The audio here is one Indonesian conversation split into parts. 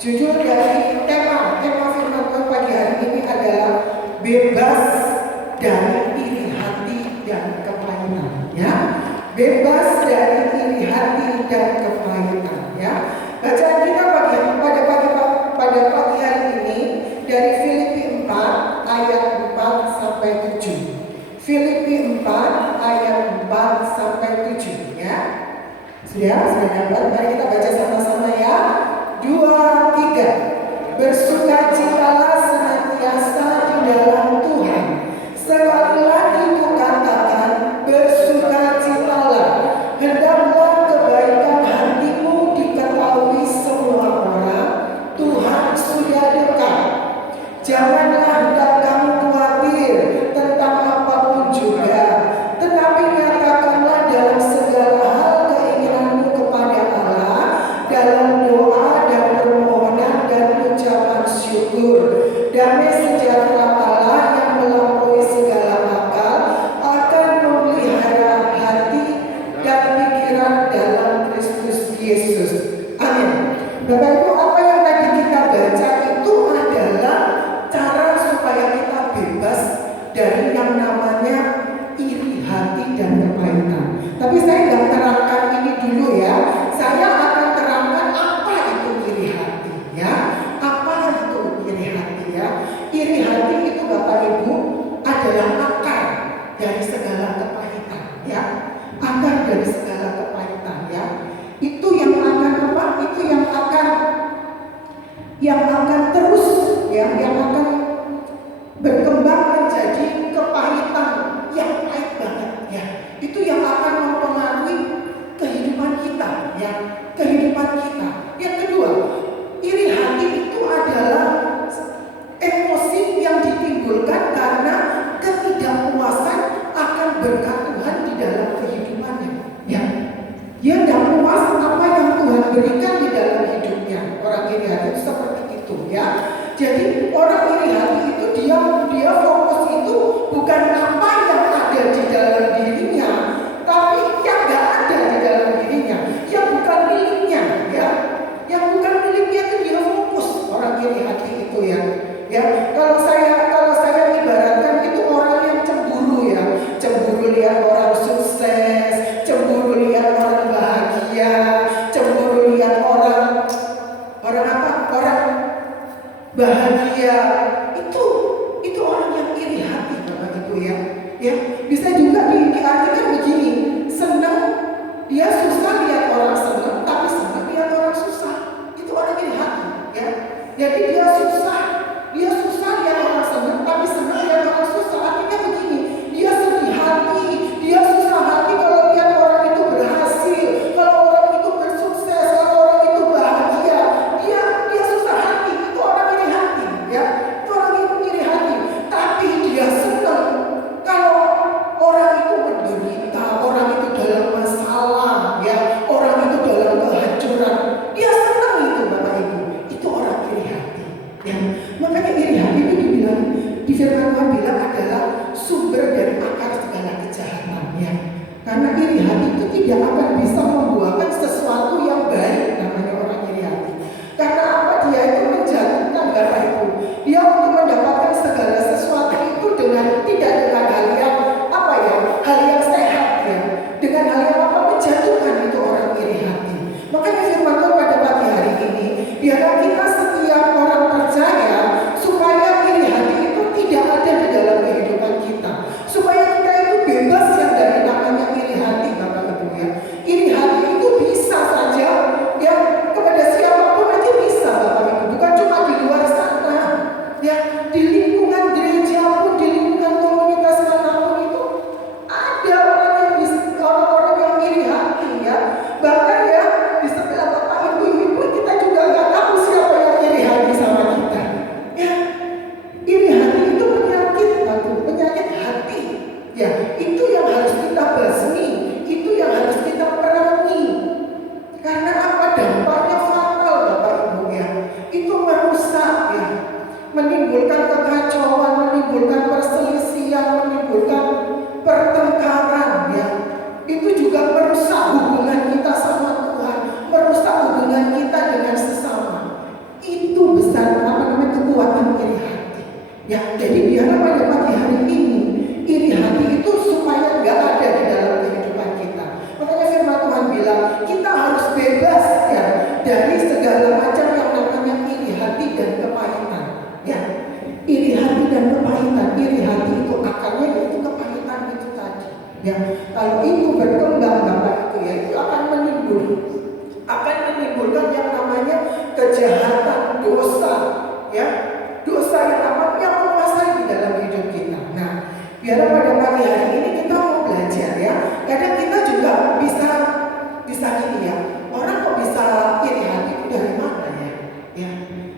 Judul dari tema firman Tuhan pagi hari ini adalah bebas dari iri hati dan kepahitan, ya. Bebas dari iri hati dan kepahitan, ya. Bacaan kita pada pagi hari ini dari Filipi 4 ayat 4 sampai 7. Filipi 4 ayat 4 sampai 7, ya. Sudah dapat? Mari kita baca sama-sama, ya. 2, 3. Bersukacitalah senantiasa di dalam Tuhan. Sekali lagi kukatakan, bersukacitalah. Hendaklah kebaikan hatimu diketahui semua orang. Tuhan sudah dekat. Janganlah hendak kamu khawatir tentang apapun juga, tetapi nyatakanlah dalam segala hal keinginanmu kepada Allah dalam doa dan permohonan dan ucapan syukur. Damai sejahtera Allah yang melampaui segala akal akan memelihara hati dan pikiran dalam Kristus Yesus. Amin. Bapak Ibu, apa yang tadi kita baca itu adalah cara supaya kita bebas dari yang namanya iri hati dan kepahitan. Tapi saya nggak terangkan ini dulu, ya. Saya akan terangkan apa itu iri hati, ya. Apa itu iri hati, ya. Iri hati itu Bapak Ibu adalah akar dari segala kepahitan, ya. Akar dari segala kepahitan, ya. Itu yang akan apa? Itu yang akan terus, ya, yang akan berkembang menjadi kepahitan yang pahit banget, ya. Itu yang akan mempengaruhi kehidupan kita, ya, kehidupan kita. Yang kedua, iri hati itu adalah emosi yang ditimbulkan karena ketidakpuasan akan berkat Tuhan di dalam kehidupannya, ya. Dia tidak puas apa yang Tuhan berikan di dalam hidupnya. Orang iri hati itu seperti itu, ya. Jadi orang iri hati itu dia fokus itu bukan apa yang ada di dalam dirinya, tapi yang nggak ada di dalam dirinya, yang bukan miliknya, ya. Yang bukan miliknya itu dia fokus, orang iri hati itu, ya. Ya, kalau saya ibaratkan itu orang yang cemburu, ya. Cemburu lihat orang sukses, cemburu lihat orang bahagia, cemburu lihat orang bahagia. Itu orang yang iri hati, Bapak Ibu, ya. Ya, bisa juga diartikan begini, senang, dia susah lihat orang senang, tapi senang lihat orang susah. Itu orang iri hati, ya. Jadi dia susah lihat orang senang, tapi senang lihat orang susah. Artinya begini, dia sedih hati, dia susah hati kalau lihat orang itu berhasil, kalau orang itu bersukses, kalau orang itu bahagia. Dia susah hati. Itu orang iri hati, ya. Itu orang iri hati. Tapi dia senang kalau orang itu menderita, orang itu dalam masalah, ya, orang itu dalam kehancuran. Dia senang itu, Bapak Ibu. Itu orang iri hati, ya. Makanya iri hati itu dibilang, di firman Tuhan bilang adalah sumber dari akar segala kejahatan, ya. Karena iri hati itu tidak akan bisa membuahkan sesuatu yang baik, namanya orang iri hati. Karena apa? Dia itu menjatuhkan, Bapak Ibu. Dia untuk mendapatkan segala sesuatu itu tidak dengan hal yang apa, ya, hal yang sehat, ya. Dengan hal yang apa? Menjatuhkan itu orang iri hati. Makanya firman Tuhan pada pagi hari ini, biarlah kita setiap orang percaya supaya iri hati itu tidak ada di dalam kehidupan kita, supaya kita itu bebas yang dari namanya iri hati, Bapak Ibu, ya. Iri hati itu bisa saja, ya, kepada siapapun aja bisa, Bapak Ibu, bukan cuma di luar sana, ya. Di lingkungan gereja pun, di lingkungan komunitas manapun itu ada orang-orang yang iri hati, ya. Bahkan, ya, di sebelah Bapak Ibu kita juga nggak tahu siapa yang iri hati sama kita, ya. Iri hati itu penyakit hati, ya. Itu yang harus kita basmi, itu yang harus kita perangi. Karena apa? Dampaknya fatal, Bapak Ibu, ya. Itu merusak, ya. Menimbulkan kekacauan, menimbulkan perselisihan, menimbulkan pertengkaran, ya. Itu juga merusak hubungan kita sama Tuhan, merusak hubungan kita dengan sesama. segala macam yang namanya iri hati dan kepahitan. Ya, iri hati dan kepahitan. Iri hati itu akarnya yaitu kepahitan itu tadi. Ya, kalau itu berkembang Bapak itu ya, itu akan menimbulkan yang namanya kejahatan, dosa, ya, dosa yang menguasai di dalam hidup kita. Nah, biar pada pagi hari ini kita mau belajar ya. Kadang kita juga bisa gini ya. Orang kok bisa iri hati itu dari mana ya? Ya,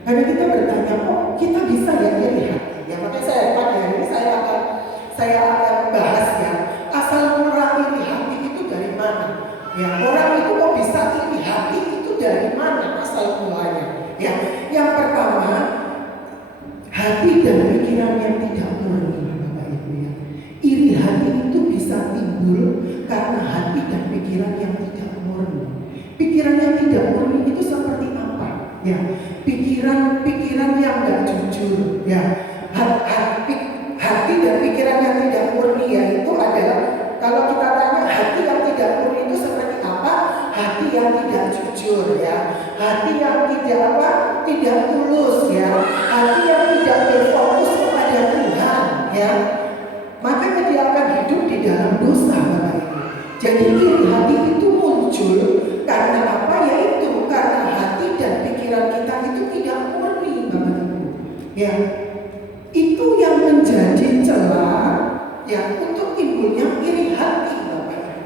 kadang kita bertanya kok kita bisa ya iri hati. Ya, makanya pagi hari ini saya akan bahas ya. Asal mula iri hati itu dari mana? Ya, orang itu kok bisa iri hati itu dari mana asal mulanya? Ya, yang pertama, hati dan pikiran yang tidak murni, Bapak Ibu ya. Iri hati itu bisa timbul karena hati dan pikiran yang tidak murni. Pikiran yang tidak murni itu seperti apa? Ya, pikiran yang tidak jujur. Ya, hati dan pikiran yang tidak murni ya itu adalah, kalau kita tanya hati yang tidak murni itu seperti apa? Hati yang tidak jujur ya, hati yang tidak tulus ya, hati yang tidak berfokus kepada Tuhan ya. Makanya dia akan hidup di dalam dosa, Bapak Ibu. Jadi iri hati itu muncul karena apa? Yaitu karena hati dan pikiran kita itu tidak murni, Bapak Ibu. Ya, itu yang menjadi celah ya untuk timbulnya iri hati, Bapak Ibu.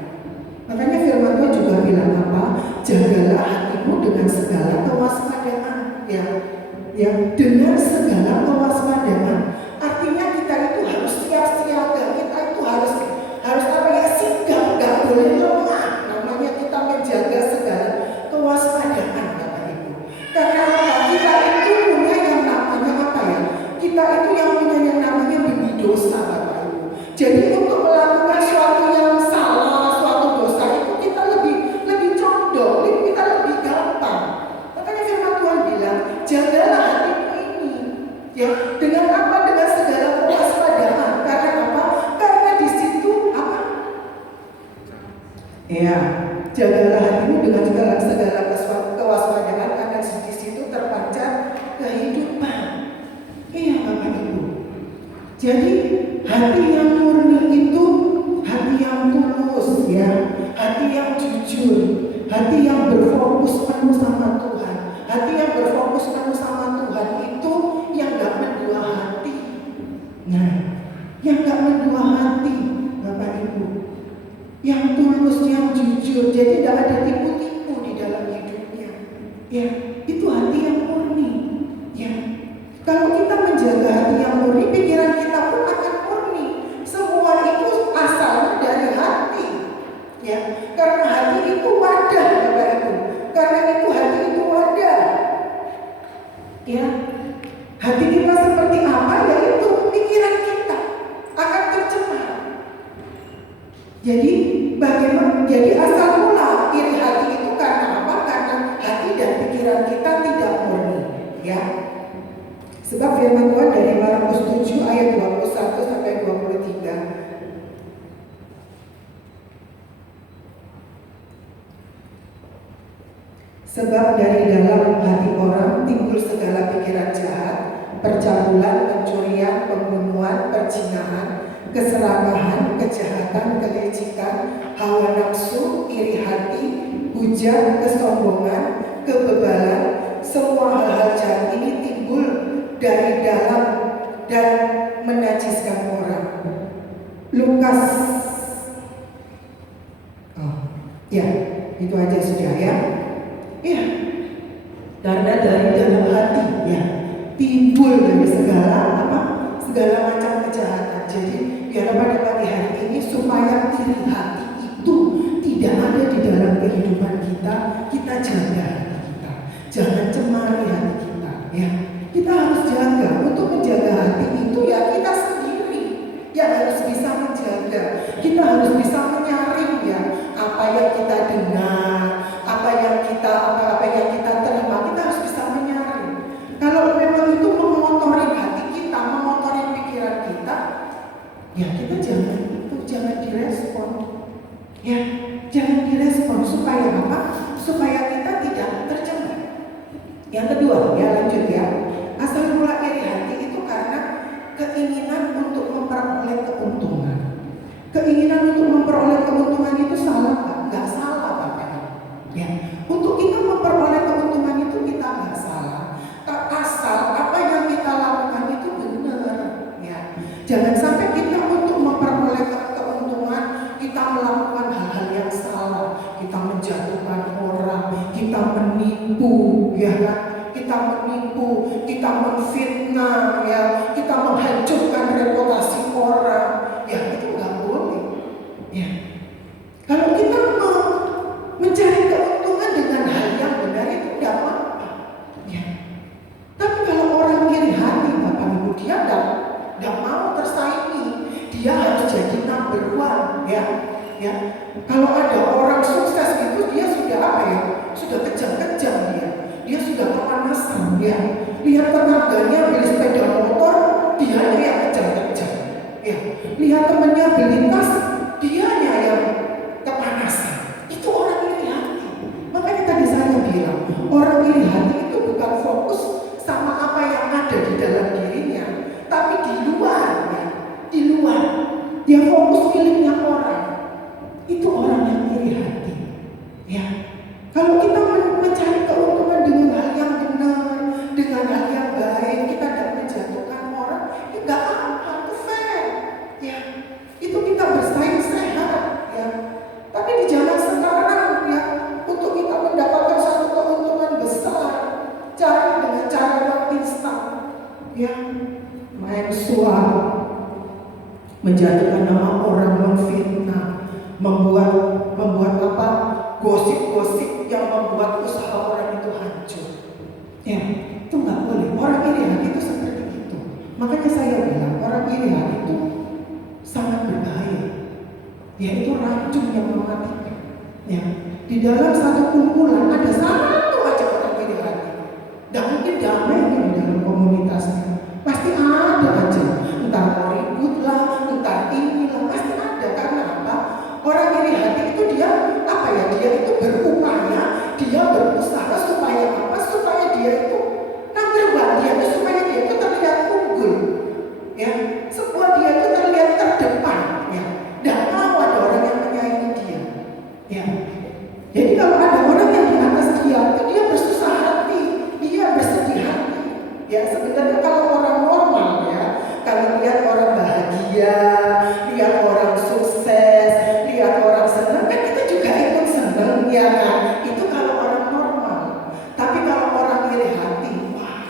Makanya firman Tuhan juga bilang apa? Jagalah hatimu dengan segala kewaspadaan. Ya, dengan segala kewaspadaan. Artinya kita itu harus siap-siaga. Kita itu harus apa ya? Sigap, nggak boleh lemah. Namanya kita menjaga segala kewaspadaan, Bapak Ibu. Karena apa? Kita itu punya yang namanya apa ya? Kita itu yang punya yang namanya benih dosa, Bapak Ibu. Jadi untuk melakukan suatu yang salah, suatu dosa itu kita lebih condong, kita lebih gampang. Makanya firman Tuhan bilang, jagalah hatimu ini. Ya, dengan apa? Dengan segala kewaspadaan. Karena apa? Karena di situ apa? Ya, jagalah hatimu dengan segala kewaspadaan, karena di situ terpancar kehidupan. Iya, Bapak Ibu. Jadi hati yang murni itu hati yang tulus ya, hati yang jujur, hati yang berfokus penuh sama Tuhan. Hati yang berfokus penuh sama Tuhan itu yang gak mendua hati. Nah, yang gak mendua hati, Bapak Ibu, yang tulus, yang jujur. Jadi tidak ada tipu-tipu di dalam hidupnya. Ya, itu hati yang murni. Ya, kalau kita menjaga hati yang murni, pikiran kita pun akan murni. Semua itu asalnya dari hati. Ya, karena hati itu wadah, Bapak Ibu. Karena itu hati itu wadah. Ya, hati kita seperti apa? Yaitu pikiran kita akan tercemar. Jadi bagaimana? Jadi asal mula iri hati itu karena apa? Karena hati dan pikiran kita tidak murni. Ya. Sebab firman Tuhan dari Markus 7 ayat 21 sampai 23. Sebab dari dalam hati orang timbul segala pikiran jahat, percabulan, pencurian, pembunuhan, perzinahan, keserakahan, kejahatan, kelicikan, hawa nafsu, iri hati, hujah, kesombongan, kebebalan. Semua hal-hal jahat ini timbul dari dalam dan menajiskan orang. Lukas, ya itu aja sudah ya. Ya, karena dari dalam hati ya timbul dari segala macam kejahatan. Jadi biar pada pagi hari ini supaya iri hati itu tidak ada di dalam kehidupan kita, kita jaga hati kita, jangan cemari hati kita. Ya, kita harus jaga. Untuk menjaga hati itu ya kita sendiri yang harus bisa menjaga. Kita harus bisa menyaring ya apa yang kita dengar, apa yang kita terima, kita harus bisa menyaring. Kalau memang itu mengotori hati kita, mengotori pikiran kita, ya kita jangan direspon. Ya, jangan direspon supaya apa? Supaya kita tidak tercemar. Yang kedua, ya lanjut ya. Asal mula iri hati itu karena keinginan untuk memperoleh keuntungan. Keinginan untuk memperoleh keuntungan itu salah nggak? Nggak salah Bapak. Ya, untuk kita memperoleh keuntungan itu kita nggak salah. Asal apa yang kita lakukan itu benar. Ya, jangan sampai kita untuk memperoleh keuntungan kita melakukan hal-hal yang salah. Kita menjatuhkan orang, kita menipu, ya kan? Kita menipu, kita menfitnah, ya, kita menghancurkan reputasi orang, ya itu nggak boleh. Ya, kalau kita mau mencari keuntungan dengan hal yang benar itu tidak apa-apa. Ya, tapi kalau orang iri hati, Bapak Ibu, dia tidak mau tersaingi, dia harus jadi number one, ya. Ya, kalau ada orang sukses itu dia sudah apa ya? Sudah kejam-kejam dia sudah kepanasan ya. Lihat tetangganya beli sepeda motor, dia yang kejam-kejam. Ya, lihat temannya beli tas, dianya yang kepanasan. Itu orang iri hati. Makanya tadi saya bilang, orang iri hati itu bukan fokus sama apa yang ada di dalam dirinya, tapi di luar ya. Di luar dia fokus miliknya orang. Itu orang yang iri hati. Ya, kalau kita mencari keuntungan dengan hal yang benar, dengan hal yang baik, kita tidak menjatuhkan orang, ya nggak apa-apa, itu fair. Ya, itu kita bersaing sehat. Ya, tapi di zaman sekarang ya, untuk kita mendapatkan satu keuntungan besar, cari dengan cara yang instan. Ya, main suap, menjatuhkan nama orang, memfitnah, membuat apa? Gosip-gosip yang membuat usaha orang itu hancur. Ya, itu nggak boleh. Orang iri hati itu seperti itu. Makanya saya bilang orang iri hati itu sangat berbahaya. Yaitu racun yang mematikan. Ya, di dalam satu kumpulan ada satu aja orang iri hati. Dan mungkin damai di dalam komunitasnya. Pasti ada aja. Entah mau ribut lah, entah inilah, pasti ada. Karena apa? Orang iri hati itu dia apa ya? Dia itu berupaya, dia berusaha supaya apa? Supaya dia itu number one, supaya dia itu terlihat unggul, ya. Supaya dia itu terlihat terdepan, ya. Dan mau ada orang yang menyaingi dia, ya. Jadi kalau ada orang yang di atas dia, itu dia bersusah hati, dia bersedih hati, ya. Sebenarnya kalau orang normal ya, kalau lihat orang bahagia, lihat orang sukses, lihat orang senang, kan kita juga ikut senang, ya kan? Itu kalau orang normal. Tapi kalau orang iri hati, wah,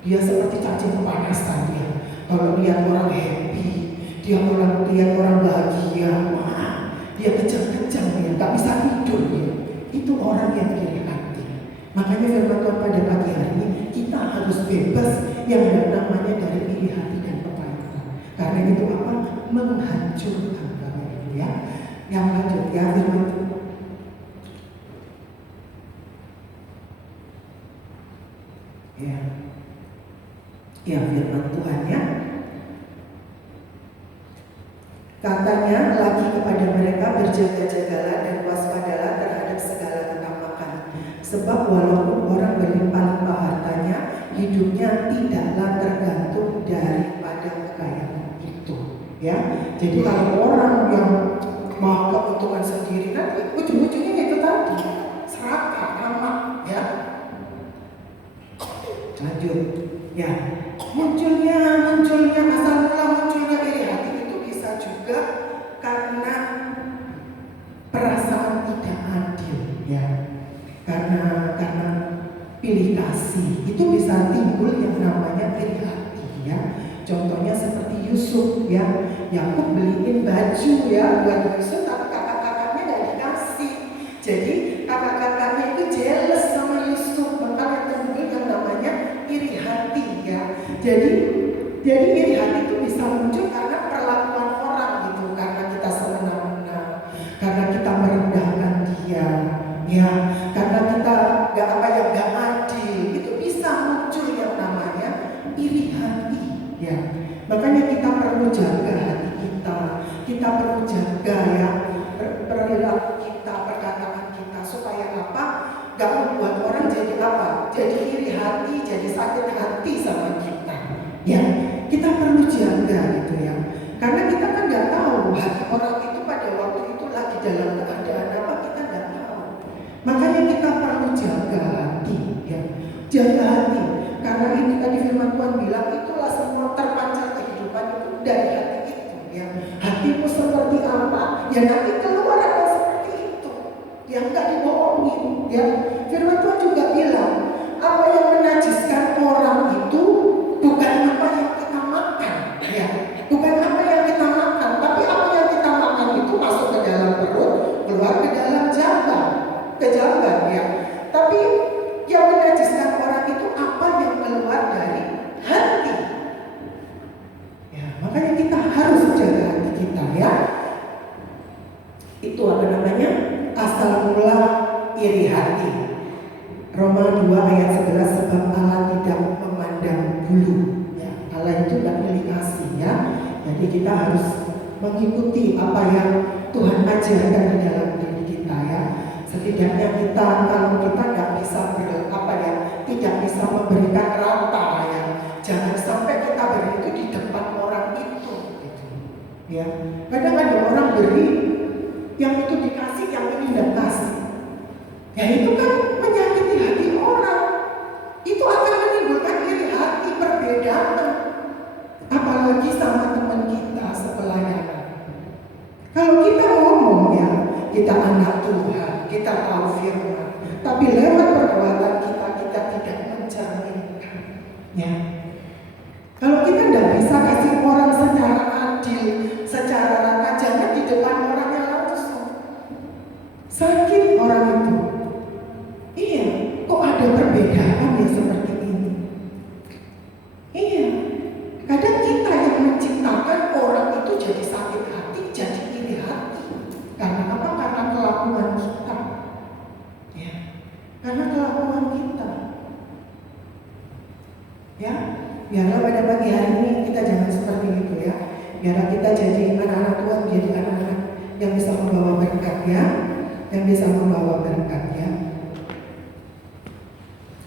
dia seperti cacing kepanasan dia. Kalau lihat orang happy, dia lihat orang bahagia, wah, dia kejang-kejang dia, nggak bisa tidur dia. Itu orang yang iri hati. Makanya firman Tuhan pada pagi hari ini, kita harus bebas yang namanya dari iri hati dan kepahitan. Karena itu apa? Menghancurkan ya. Yang lanjut ya, firman Tuhan. Ya, firman Tuhan ya. Katanya lagi kepada mereka, berjaga-jagalah dan waspadalah terhadap segala ketamakan. Sebab walaupun orang berlimpah-limpah hartanya, hidupnya tidaklah tergantung daripada kekayaan itu. Ya, jadi kalau orang yang mau keuntungan sendiri, nanti ujung-ujungnya itu tadi serakah, tamak, ya. Lanjut, ya. Munculnya asal mula munculnya iri hati itu bisa juga karena perasaan tidak adil, ya. Karena pilih kasih itu bisa timbul yang namanya iri hati, ya. Contohnya seperti Yusuf, ya. Yakub beliin baju ya buat Yusuf, tapi kakak-kakaknya gak dikasih. Jadi kakak-kakaknya itu jealous sama Yusuf, makanya timbul yang namanya iri hati, ya. Jadi iri hati itu bisa muncul karena perlakuan orang gitu, karena kita semena-mena, karena kita merendahkan dia, ya, karena kita gak adil, itu bisa muncul yang namanya iri hati, ya. Makanya kita perlu jaga hati kita perlu jaga ya perilaku kita, perkataan kita, supaya apa? Gak membuat orang jadi apa? jadi iri hati, jadi sakit hati sama kita. Ya, kita perlu jaga gitu ya. Karena kita kan nggak tahu hati orang itu pada waktu itu lagi dalam keadaan apa, kita nggak tahu. Makanya kita perlu jaga hati, ya, jaga hati. Karena ini tadi firman Tuhan bilang itulah semua terpancar kehidupan itu dari hati itu. Ya, hatimu seperti apa, ya nanti keluar apa seperti itu. Yang nggak dibohongin. Ya, firman Tuhan juga bilang apa yang menajiskan orang itu bukan apa yang kita makan, ya, bukan apa yang kita makan, tapi apa yang kita makan itu masuk ke dalam perut, keluar ke dalam jamban, ya. Tapi yang menajiskan orang itu apa yang keluar dari hati. Ya, makanya kita harus jaga hati kita, ya. Itu apa namanya? Asal mula iri hati. Roma 2 ayat 11, sebab Allah tidak memandang bulu. Ya, Allah itu tidak pilih kasih, ya. Jadi kita harus mengikuti apa yang Tuhan ajarkan di dalam diri kita, ya. Setidaknya kita, kalau kita nggak bisa tidak bisa memberikan rata, ya. Jangan sampai kita beri itu di depan orang itu, gitu. Ya. Kadang ada orang beri, yang itu dikasih, yang ini tidak kasih. Ya itu kan menyakiti hati orang. Itu akan menimbulkan iri hati, perbedaan. Apalagi sama teman kita sebelahnya. Kalau kita ngomong, ya, kita anak Tuhan, kita tahu firman, tapi lewat perbuatan kita tidak mencerminkan. Ya. Kalau kita tidak bisa kasih orang secara adil, secara rata, jangan di depan orang yang langsung. Sakit orang itu. Iya, kok ada perbedaan ya seperti ini? Iya, kadang kita yang menciptakan orang itu jadi sakit hati, jadi iri hati. Karena apa? Karena kelakuan kita. Ya, karena kelakuan kita. Ya, biarlah pada pagi hari ini kita jangan seperti itu, ya. Biarlah kita jadi anak-anak Tuhan, jadi anak-anak yang bisa membawa berkat, ya, yang bisa membawa berkat, ya.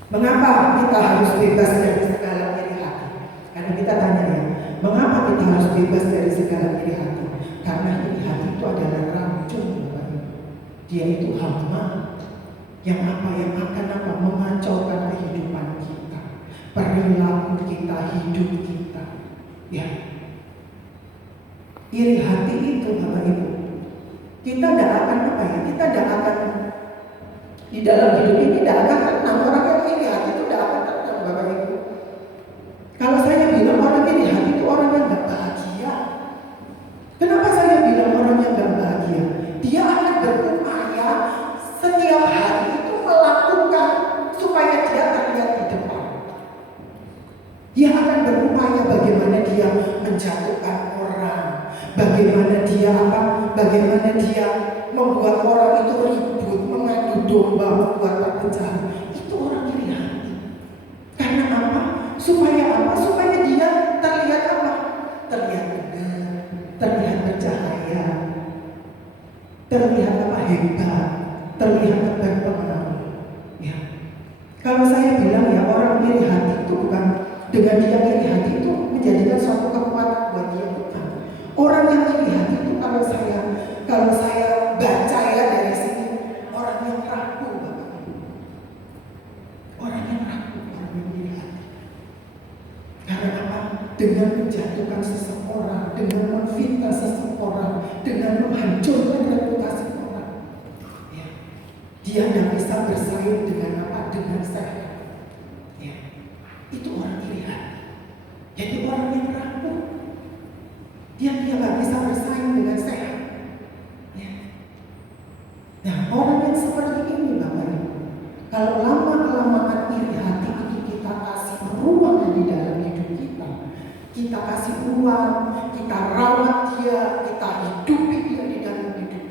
Mengapa kita harus bebas dari segala iri hati? Karena kita tanya, ya, mengapa kita harus bebas dari segala iri hati? Karena iri hati itu adalah racun, Bapak Ibu. Dia itu hama yang akan mengacaukan kehidupan kita, perilaku kita, hidup kita. Ya, iri hati itu, Bapak Ibu, kita tidak akan kita tidak akan di dalam hidup ini tidak akan tenang. Orang yang iri hati itu tidak akan tenang, Bapak Ibu. Kalau saya bilang orang iri hati itu orang yang tidak bahagia. Kenapa saya bilang orang yang tidak bahagia? Dia akan berupaya setiap hari itu melakukan supaya dia terlihat di depan. Dia akan berupaya bagaimana dia menjatuhkan orang, bagaimana dia membuat orang itu ribut, mengadu domba, membuat perpecahan. Itu orang iri hati. Karena apa? Supaya dia terlihat apa? Terlihat benar, terlihat bercahaya, terlihat hebat, terlihat berpengaruh. Ya. Kalau saya bilang, ya, orang iri hati itu bukan dengan dia iri hati itu menjadikan suatu kekuatan buat dia, bukan. Orang yang iri hati itu kalau saya baca, ya, dari sini, orang yang rapuh, Bapak. Orang yang rapuh, orang yang iri hati. Karena apa? Dengan menjatuhkan seseorang, dengan memfitnah seseorang, dengan menghancurkan reputasi orang. Ya. Dia tidak bisa bersaing dengan apa? Dengan sehat. Ya. Itu orang iri hati. Jadi orang yang rapuh, dia nggak bisa bersaing dengan sehat. Ya. Nah, orang yang seperti ini, Bapak Ibu, kalau lama-kelamaan iri hati itu kita kasih ruang di dalam hidup kita, kita kasih ruang, kita rawat dia, kita hidupi dia di dalam hidup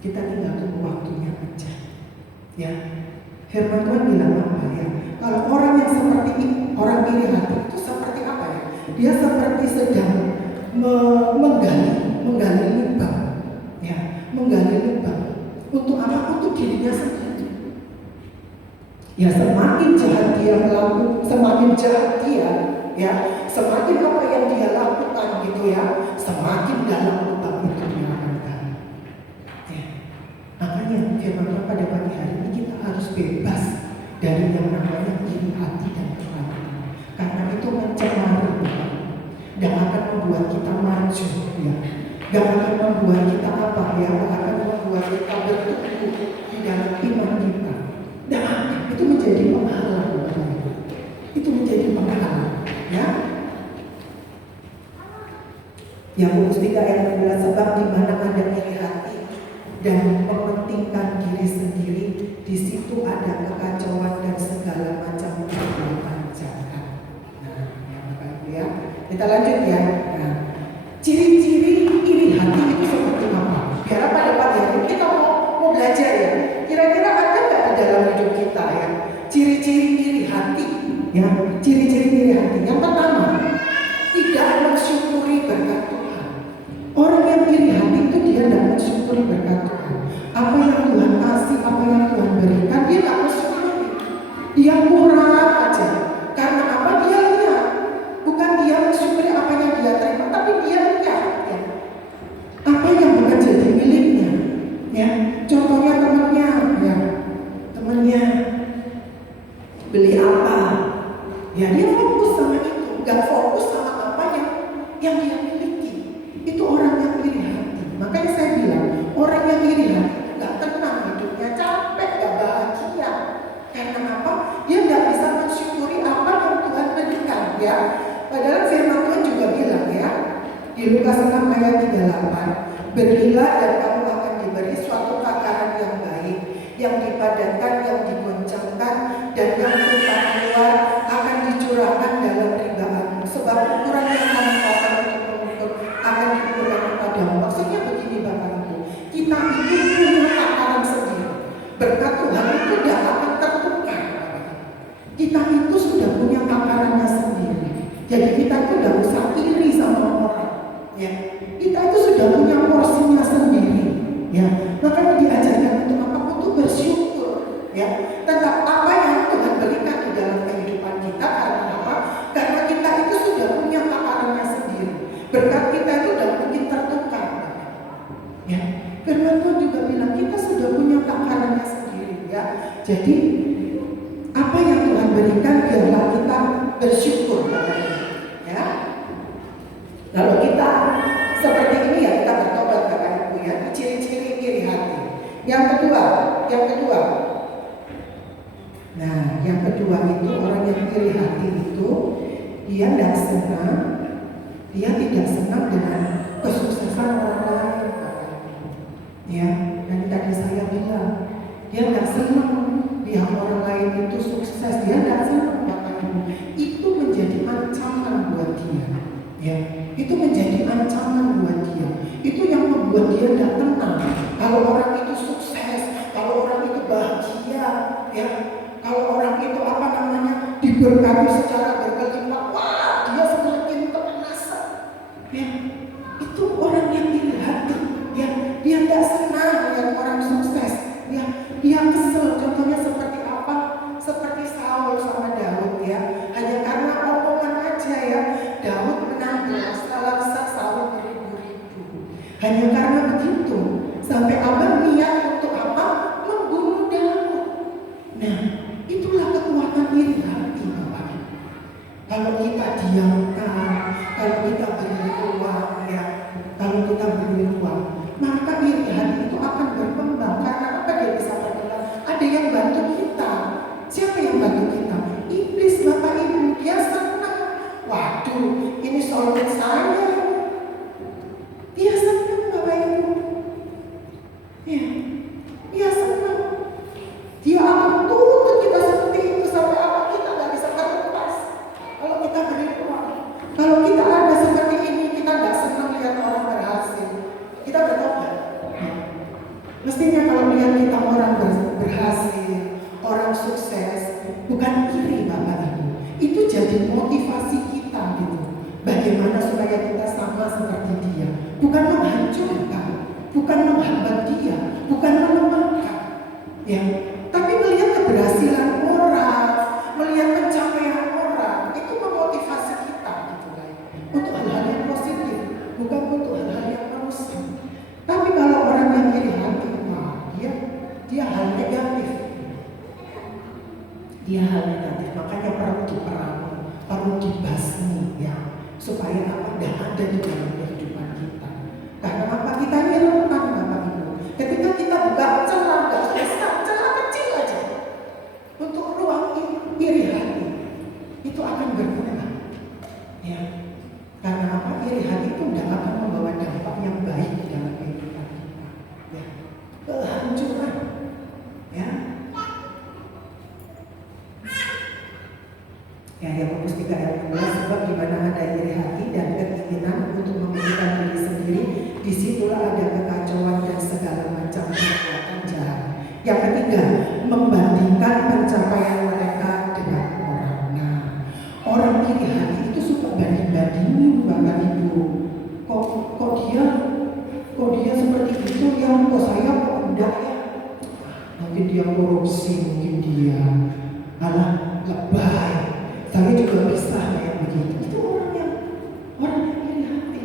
kita tinggal tunggu waktunya aja. Ya, firman Tuhan bilang apa, ya? Kalau orang yang seperti ini, orang iri hati itu seperti apa, ya? Dia seperti sedang menggali lubang, ya, menggali lubang. Untuk apa? Untuk dirinya sendiri. Ya semakin jahat dia melakukan, semakin jahat dia, ya semakin apa yang dia lakukan gitu ya, semakin dalam lubang itu dia akan gali. Ya. Makanya firman pada pagi hari ini kita harus bebas dari yang namanya iri hati dan keraguan, karena itu mencemari dan akan membuat kita maju, ya, dan akan membuat kita apa ya, akan membuat kita bertumbuh di dalam iman kita. Dan itu menjadi penghalang, itu menjadi penghalang, ya. Yakobus 3 ayat 16, sebab di mana ada iri hati dan mementingkan diri sendiri, di situ ada kekacauan dan segala macam perbuatan jahat. Nah, ya Bapak Ibu ya, kita lanjut ya. Nah, ciri-ciri iri hati itu seperti apa? Biar pada pagi hari ini kita mau belajar ya. Kira-kira ada nggak di dalam hidup kita ya ciri-ciri iri hati? Ya, ciri-ciri iri hati. Yang pertama, tidak mensyukuri berkat Tuhan. Orang yang iri hati itu dia tidak mensyukuri berkat Tuhan. Apa yang Tuhan kasih, apa yang Tuhan berikan, dia tidak mensyukuri. Dia kurang aja. Karena apa? Dia lihat. Bukan dia mensyukuri apa yang dia terima, tapi dia lihat ya, apa yang bukan jadi miliknya. Ya, contohnya temannya beli apa, ya dia fokus sama itu, gak fokus sama apa yang dia miliki. Itu orang yang iri hati. Makanya saya bilang, orang yang iri hati gak tenang hidupnya, capek, gak bahagia. Karena apa? Dia gak bisa mensyukuri apa yang Tuhan berikan, ya. Padahal firman Tuhan juga bilang ya, di Lukas 6 ayat 38, berilah dan kamu akan diberi suatu takaran yang baik, yang dipadatkan, yang digoncangkan, dan yang tumpah keluar akan dicurahkan dalam ribaanmu. Sebab ukuran yang kamu pakai untuk mengukur akan diukurkan kepadamu. Maksudnya begini Bapak Ibu, kita itu punya takaran sendiri. Berkat Tuhan itu tidak akan tertukar. Kita itu sudah punya takarannya sendiri. Jadi kita itu tidak usah iri sama orang. Ya, kita itu sudah punya porsinya sendiri. Ya, makanya diajarkan untuk apa? Untuk bersyukur. Ya, tentang apa yang Tuhan berikan di dalam kehidupan kita. Karena apa? Karena kita itu sudah punya takarannya sendiri. Berkat kita itu tidak mungkin tertukar. Ya, firman Tuhan juga bilang kita sudah punya takarannya sendiri. Ya, jadi apa yang Tuhan berikan biarlah kita bersyukur. Ya, kalau kita seperti ini ya kita bertobat Bapak Ibu ya. Ciri-ciri iri hati. Yang kedua, nah yang kedua itu orang yang iri hati itu dia tidak senang dengan kesuksesan orang lain. Ya, dan tadi saya bilang dia tidak senang lihat orang lain itu sukses, dia tidak senang Bapak Ibu. Itu menjadi ancaman buat dia. Ya, itu menjadi ancaman buat dia. Itu yang membuat dia tidak tenang. Kalau orang itu sukses, kalau orang itu bahagia, ya, kalau orang itu diberkati secara berkelimpah, wah dia semakin kepanasan. Ya, itu orang yang iri hati. Ya, dia tidak senang lihat orang sukses. Ya, dia kesel. Contohnya seperti apa? Seperti Saul sama Daud ya. Hanya karena omongan aja ya. Daud menang Saul beribu-ribu. Hanya karena begitu sampai Abah niat untuk apa? Membunuh Daud. Nah, itulah kekuatan iri hati Bapak. Kalau kita diamkan, kalau kita beri ruang ya, kalau kita beri ruang, maka iri hati itu akan berkembang. Karena apa? Dia bisa berkembang. Ada yang bantu kita. Siapa yang bantu kita? Iblis Bapak Ibu. Dia senang. Waduh, ini soulmate saya. Dia senang Bapak Ibu. Ya, dia senang. Dia akan tuntut kita seperti itu sampai apa kita nggak bisa terlepas. Kalau kita beri ruang, kalau kita ada seperti ini, kita nggak senang lihat orang berhasil. Kita bertobat. Mestinya kalau lihat kita orang berhasil, orang sukses, bukan iri Bapak Ibu. Itu jadi motivasi kita gitu. Bagaimana supaya kita sama seperti dia. Bukan menghancurkan, bukan menghambat dia, bukan melemahkan. Ya, tapi melihat keberhasilan orang Dia hal negatif, makanya perlu diperangi, perlu dibasmi ya, supaya apa? Tidak ada di dalam kehidupan kita. Karena apa? Kita ini rentan Bapak Ibu. Ketika kita buka celah, nggak besar, celah kecil aja untuk ruang iri hati, itu akan berguna ya. Karena apa? Iri hati itu tidak akan membawa dampak yang baik di dalam kehidupan kita ya. Kehancuran ya. Ya, Yakobus 3 ayat 12, sebab di mana ada iri hati dan keinginan untuk mementingkan diri sendiri, disitulah ada kekacauan dan segala macam perbuatan jahat. Yang ketiga, membandingkan pencapaian mereka dengan orang. Nah, orang iri hati itu suka banding-bandingin Bapak Ibu. Kok dia seperti itu ya, kok saya kok enggak ya? Mungkin dia korupsi, mungkin dia lebay. Saya juga bisa kayak begitu. Itu orang yang iri hati.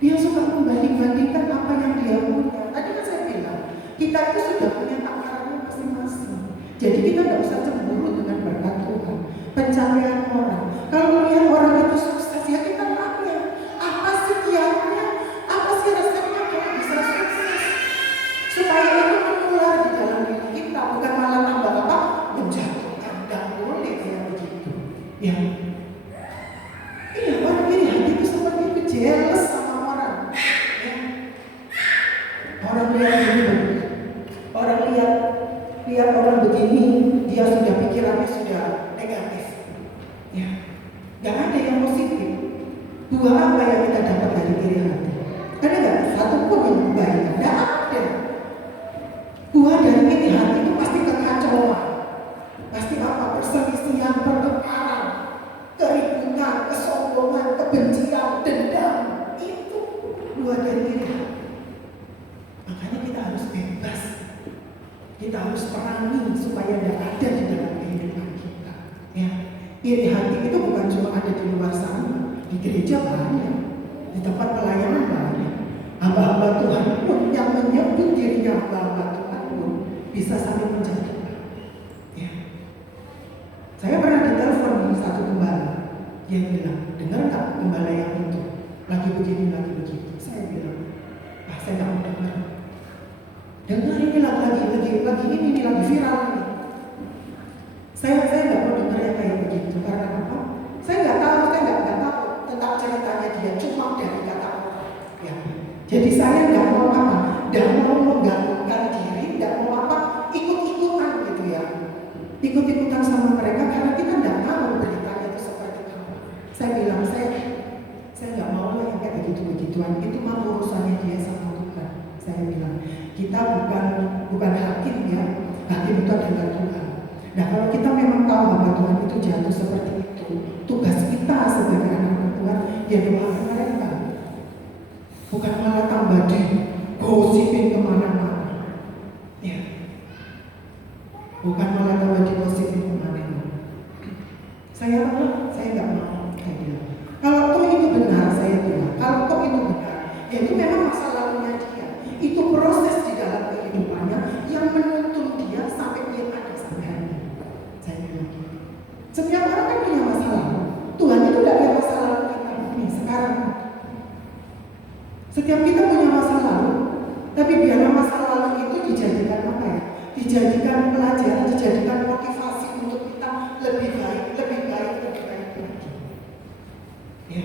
Dia suka membanding-bandingkan apa yang dia punya. Tadi kan saya bilang, kita itu sudah punya takarannya masing-masing. Jadi kita tidak usah cemburu dengan berkat Tuhan, pencapaian orang. Kalau melihat orang itu sukses, ya kita tanya, apa sih kiatnya? Apa sih resepnya kalau bisa sukses? Supaya itu menular di dalam diri kita, bukan malah tambah apa? Menjatuhkan, tidak boleh kayak begitu. Ya, iya, orang iri hati itu seperti itu, jealous sama orang. Ya. Orang lihat orang begini, dia sudah pikirannya sudah negatif. Ya, nggak ada yang positif. Buah apa yang kita dapat dari iri hati? Ada nggak satu pun yang baik? Nggak ada. Buah dari iri hati itu pasti kekacauan, pasti apa? Perselisihan, pertengkaran, keributan, kesombongan, kebencian, dendam. Itu buah dari iri hati. Makanya kita harus bebas. Kita harus perangi supaya tidak ada di dalam kehidupan kita. Ya, iri hati itu bukan cuma ada di luar sana, di gereja banyak, di tempat pelayanan banyak. Hamba-hamba Tuhan pun yang menyebut dirinya hamba-hamba Tuhan pun bisa saling menjatuhkan. Ya. Saya pernah ditelepon satu gembala, dia bilang, dengar nggak gembala yang itu lagi begini. Saya bilang, saya nggak mau dengar. Dengar ini lagi ini lagi viral ini. Saya nggak mau dengar yang kayak begitu. Karena apa? Saya nggak tahu tentang ceritanya dia, cuma dari kata orang. Ya. Jadi saya nggak mau apa, nggak mau menggabungkan diri, nggak mau apa, ikut-ikutan gitu ya. Ikut-ikutan sama mereka karena kita nggak tahu beritanya itu seperti apa. Saya bilang saya nggak mau lah yang kayak begitu-begituan. Itu mah urusannya dia sama Tuhan. Saya bilang kita bukan hakim ya. Hakim itu adalah Tuhan. Nah kalau kita memang tahu bahwa Tuhan itu jatuh seperti itu, tugas kita sebagai anak Tuhan ya doakan mereka. Bukan malah tambah digosipin kemana-mana. Ya. Bukan malah tambah digosipin kemana-mana. Saya nggak mau kayak gitu. Kalau toh itu benar, saya bilang, kalau toh itu benar, ya itu memang masa lalunya dia. Itu proses di dalam kehidupannya yang menuntun dia sampai dia ada sampai hari ini. Saya bilang gitu. Setiap orang kan punya masa lalu. Tuhan itu tidak ada masa lalu kita ini sekarang. Setiap kita punya masa lalu, tapi biarlah masa lalu itu dijadikan apa ya? Dijadikan pelajaran, dijadikan motivasi untuk kita lebih baik lagi. Ya.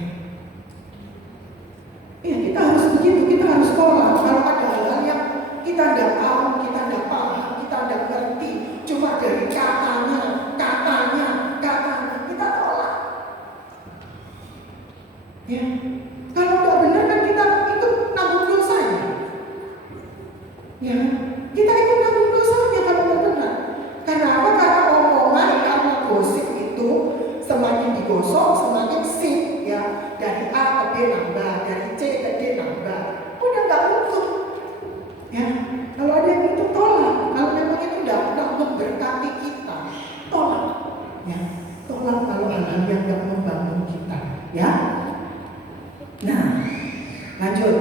Ya, kita harus begitu, kita harus tolak. Kalau ada hal yang kita tidak tahu, kita tidak paham, kita tidak ngerti, cuma dari katanya, kita tolak. Ya. Kalau tidak benar kan kita ikut tanggung dosanya. Ya, kita ikut tanggung dosanya kalau tidak benar. Karena apa? Karena omongan, karena gosip itu semakin digosok, semakin sip ya. Dari A ke B nambah, dari C ke D nambah. Udah nggak utuh. Ya, kalau ada yang itu tolak. Kalau memang itu tidak memberkati kita, tolak. Ya, tolak kalau hal-hal yang tidak membangun kita. Ya. Nah, lanjut.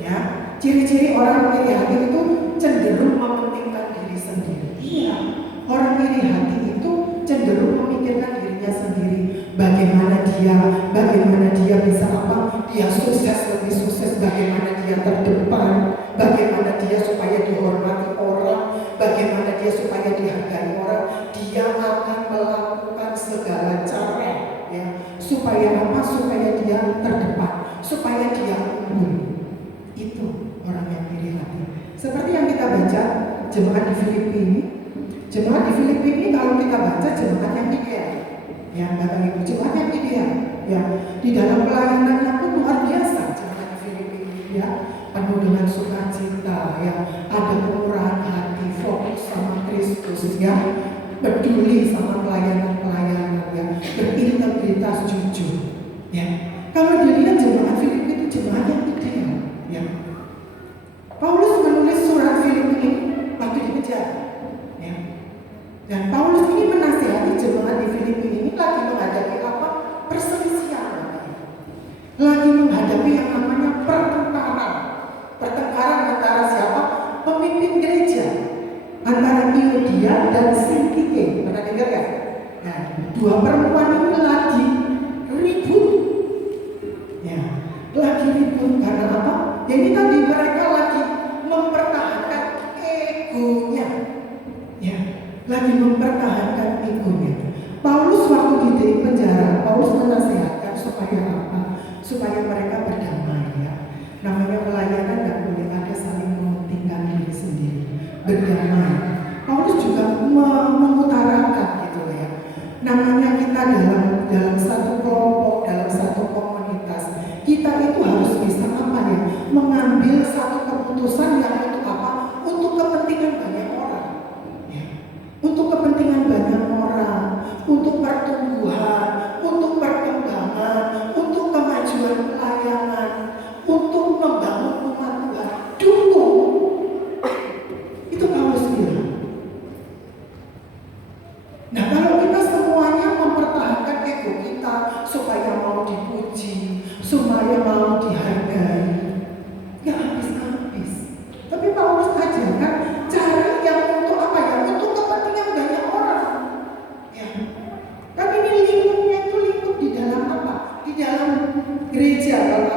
Ya, ciri-ciri orang iri hati itu cenderung mementingkan diri sendiri. Iya, orang iri hati itu cenderung bagaimana dia bisa apa? Dia sukses, lebih sukses, bagaimana dia terdepan, bagaimana dia supaya dihormati orang, bagaimana dia supaya dihargai orang. Dia akan melakukan segala cara ya, supaya apa? Supaya dia terdepan, supaya dia unggul. Itu orang yang iri hati. Seperti yang kita baca jemaat di Filipi ini. Jemaat di Filipi ini kalau kita baca jemaat yang ideal. Ya, Bapak Ibu, jemaat yang ideal. Ya, di dalam pelayanannya pun luar biasa jemaat di Filipi ini ya. Penuh dengan sukacita ya, ada kemurahan hati, fokus sama Kristus ya, peduli sama pelayanan-pelayanan ya, berintegritas jujur ya. Kalau dilihat jemaat Filipi itu jemaat yang ideal ya. Paulus menulis surat Filipi ini waktu di penjara ya. Dan Paulus ini menasihati jemaat di Filipi ini lagi menghadapi apa? Perselisihan, lagi menghadapi yang namanya pertengkaran antara siapa? Pemimpin gereja, antara Euodia dan Sintike. Pernah dengar ya? Nah, dua perempuan ini lagi ribut ya, lagi ribut karena apa? Ya ini tadi mereka lagi mempertahankan egonya ya, lagi mempertahankan egonya. Paulus waktu di penjara, Paulus menasihatkan supaya apa? Supaya mereka berdamai ya. Namanya pelayanan gak boleh ada saling mementingkan diri sendiri, berdamai. Paulus juga mengutarakan gitu ya. Namanya kita dalam satu kelompok, dalam satu komunitas, kita itu harus bisa apa ya? Mengambil satu keputusan yang untuk apa? Untuk kepentingan banyak orang. Ya. Untuk kepentingan banyak orang, untuk pertumbuhan, untuk perkembangan, untuk kemajuan pelayanan, untuk membangun umat Tuhan. Dukung. Itu Paulus bilang. Nah, kalau kita semuanya mempertahankan ego kita supaya mau dipuji, supaya mau dihargai, ya habis-habis. Tapi Paulus ajarkan cari yang untuk apa ya? Untuk kepentingan banyak orang. Ya. Tapi ini lingkupnya itu lingkup di dalam apa? Di dalam gereja kalau